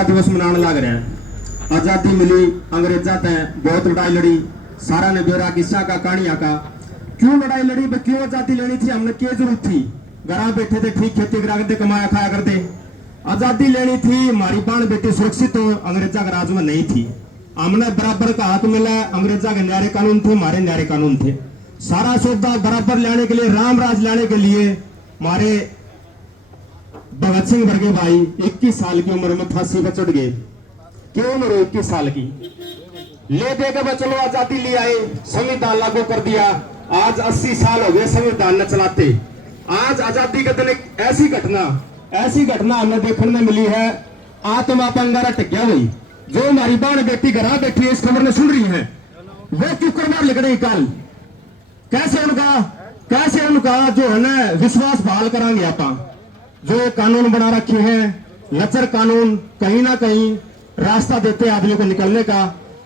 का दिवस मनाने लग रहे हैं। आजादी मिली अंग्रेजा तय बहुत लड़ाई लड़ी, सारा ने ब्यौरा किस्सा का कहानियां का। क्यों लड़ाई लड़ी, क्यों आजादी लेनी थी, हमने क्या जरूरत थी, घर बैठे थे ठीक, खेती करा करते, कमाया खाया करते। आजादी लेनी थी, हमारी बाण बेटी सुरक्षित हो, अंग्रेजा के राज में नहीं थी। हमने बराबर का हक मिला, अंग्रेजा के न्यारे कानून थे, हमारे न्यारे कानून थे। सारा सौदा बराबर लाने के लिए, राम राज लाने के लिए हमारे भगत सिंह वर्गे भाई 21 साल की उम्र में फांसी पर चढ़ गए। क्यों उम्र 21 साल की, ले दे के चलो आजादी ले आए, संविधान लागू कर दिया। आज 80 साल हो गए संविधान न चलाते। आज आजादी के दिन एक ऐसी घटना हमें देखने में मिली है, आत्मा पंगारा टिक्या हुई। जो हमारी बाण बेटी घर बैठी है, इस खबर ने सुन रही है, वो क्यों करवार लिख रही कल, कैसे उनका जो है ना विश्वास बहाल करांगे। आप जो कानून बना रखे हैं, लचर कानून, कहीं ना कहीं रास्ता देते आदमी को निकलने का।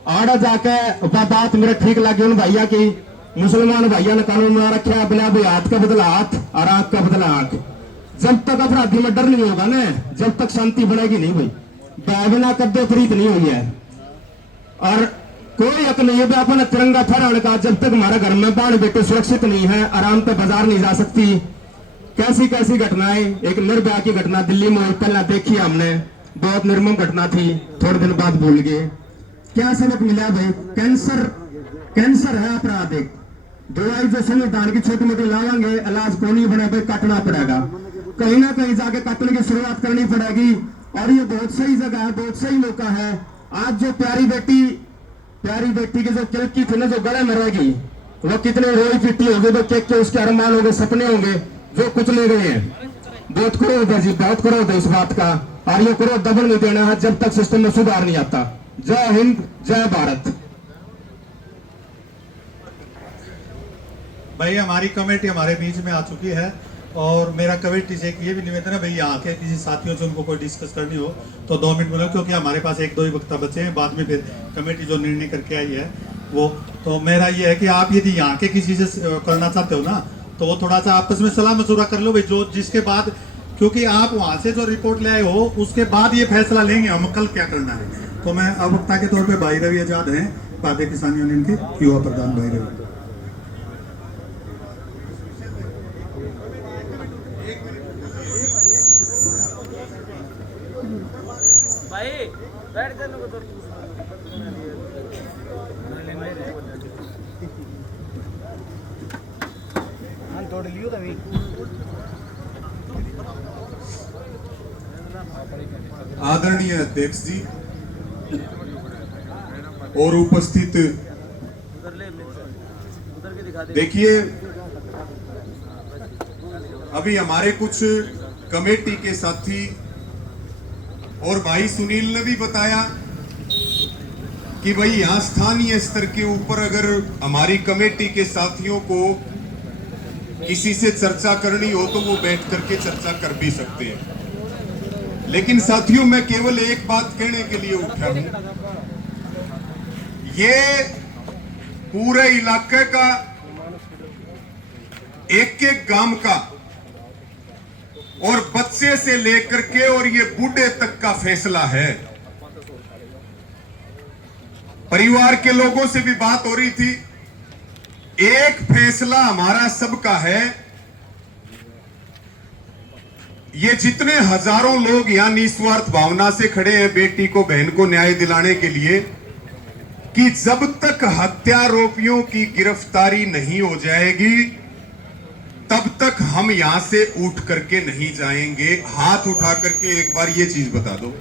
आड़ा जाके बात मेरा ठीक लगी उन भैया की, मुसलमान भैया ने कानून बना रखा है, बोले हाथ का बदला हाथ और आंख का बदला आंख। जब तक अपराधी में डर नहीं होगा ना, जब तक शांति बढ़ेगी नहीं भाई। बैगना कद्दे प्रीत नहीं हुई है और कोई हक नहीं है अपना तिरंगा फहराने का, जब तक हमारे घर में बाण बेटे सुरक्षित नहीं है, आराम से बाजार नहीं जा सकती। कैसी कैसी घटनाएं, एक निर्भया की घटना दिल्ली में पहले देखी हमने, बहुत निर्मम घटना थी, थोड़े दिन बाद भूल गए। क्या सबक मिला भाई, कैंसर है आपराधिक, दवाई जो संविधान की छोटी मोटी लाएंगे, इलाज को नहीं बने भाई, काटना पड़ेगा, कहीं ना कहीं जाके काटने की शुरुआत करनी पड़ेगी। और ये बहुत सही जगह है, बहुत सही मौका है। आज जो प्यारी बेटी की जो किलकी थी ना, जो गले में रहेगी, वो कितने रोई पिट्टी होंगे, वो के उसके अरमान होंगे, सपने होंगे जो कुछ ले गए हैं। बहुत करो जी, बहुत करो इस बात का, और ये करो दबन नहीं देना है जब तक सिस्टम में सुधार नहीं आता। जय हिंद, जय भारत। भाई हमारी कमेटी हमारे बीच में आ चुकी है और मेरा कमेटी से ये भी निवेदन है, भाई यहाँ के किसी साथियों से उनको कोई डिस्कस करनी हो तो 2 मिनट बोलो, क्योंकि हमारे पास 1-2 ही वक्ता बचे हैं। बाद में फिर कमेटी जो निर्णय करके आई है वो, तो मेरा ये है कि आप यदि यहाँ के किसी से करना चाहते हो ना, तो वो थोड़ा सा आपस में सलाह मशुरा कर लो भाई, जो जिसके बाद, क्योंकि आप वहाँ से जो रिपोर्ट ले आए हो उसके बाद ये फैसला लेंगे हम कल क्या करना है। तो मैं अब वक्ता के तौर पर भाई रवि आजाद हैं, भारतीय किसान यूनियन के युवा प्रधान भाई रवि। भाई बैठ जाने को तो तोड़ लियो तभी। आदरणीय अध्यक्ष जी और उपस्थित, देखिए अभी हमारे कुछ कमेटी के साथी और भाई सुनील ने भी बताया कि भाई यहाँ स्थानीय स्तर के ऊपर अगर हमारी कमेटी के साथियों को किसी से चर्चा करनी हो तो वो बैठ करके चर्चा कर भी सकते हैं। लेकिन साथियों, मैं केवल एक बात कहने के लिए उठा हूं, ये पूरे इलाके का, एक गांव का और बच्चे से लेकर के और ये बूढ़े तक का फैसला है। परिवार के लोगों से भी बात हो रही थी, एक फैसला हमारा सबका है। ये जितने हजारों लोग यहां निस्वार्थ भावना से खड़े हैं बेटी को, बहन को न्याय दिलाने के लिए, कि जब तक हत्यारोपियों की गिरफ्तारी नहीं हो जाएगी तब तक हम यहां से उठ करके नहीं जाएंगे। हाथ उठा करके एक बार ये चीज बता दो,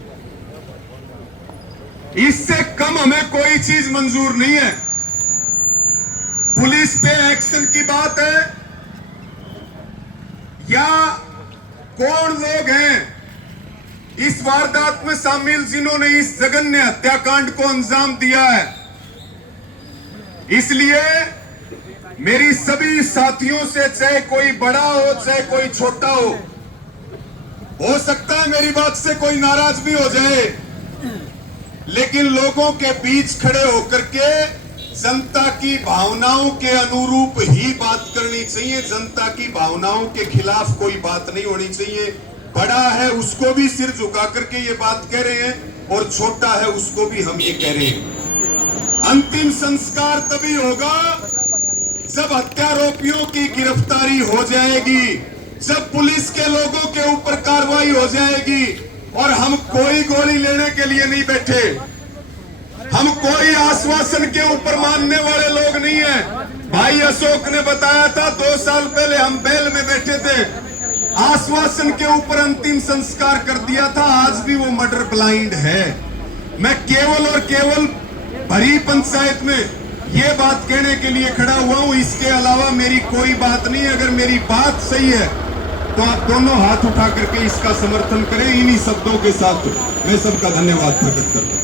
इससे कम हमें कोई चीज मंजूर नहीं है। पुलिस पे एक्शन की बात है या कौन लोग हैं इस वारदात में शामिल जिन्होंने इस जघन्य हत्याकांड को अंजाम दिया है। इसलिए मेरी सभी साथियों से, चाहे कोई बड़ा हो चाहे कोई छोटा हो सकता है मेरी बात से कोई नाराज भी हो जाए, लेकिन लोगों के बीच खड़े होकर के जनता की भावनाओं के अनुरूप ही बात करनी चाहिए। जनता की भावनाओं के खिलाफ कोई बात नहीं होनी चाहिए। बड़ा है उसको भी सिर झुका करके ये बात कह रहे हैं, और छोटा है उसको भी हम ये कह रहे हैं। अंतिम संस्कार तभी होगा जब हत्यारोपियों की गिरफ्तारी हो जाएगी, जब पुलिस के लोगों के ऊपर कार्रवाई हो जाएगी। और हम कोई गोली लेने के लिए नहीं बैठे, हम कोई आश्वासन के ऊपर मानने वाले लोग नहीं हैं। भाई अशोक ने बताया था 2 साल पहले हम बेल में बैठे थे, आश्वासन के ऊपर अंतिम संस्कार कर दिया था, आज भी वो मर्डर ब्लाइंड है। मैं केवल और केवल भरी पंचायत में ये बात कहने के लिए खड़ा हुआ हूं, इसके अलावा मेरी कोई बात नहीं। अगर मेरी बात सही है तो आप दोनों हाथ उठा करके इसका समर्थन करें। इन्हीं शब्दों के साथ मैं सबका धन्यवाद प्रकट करता हूं।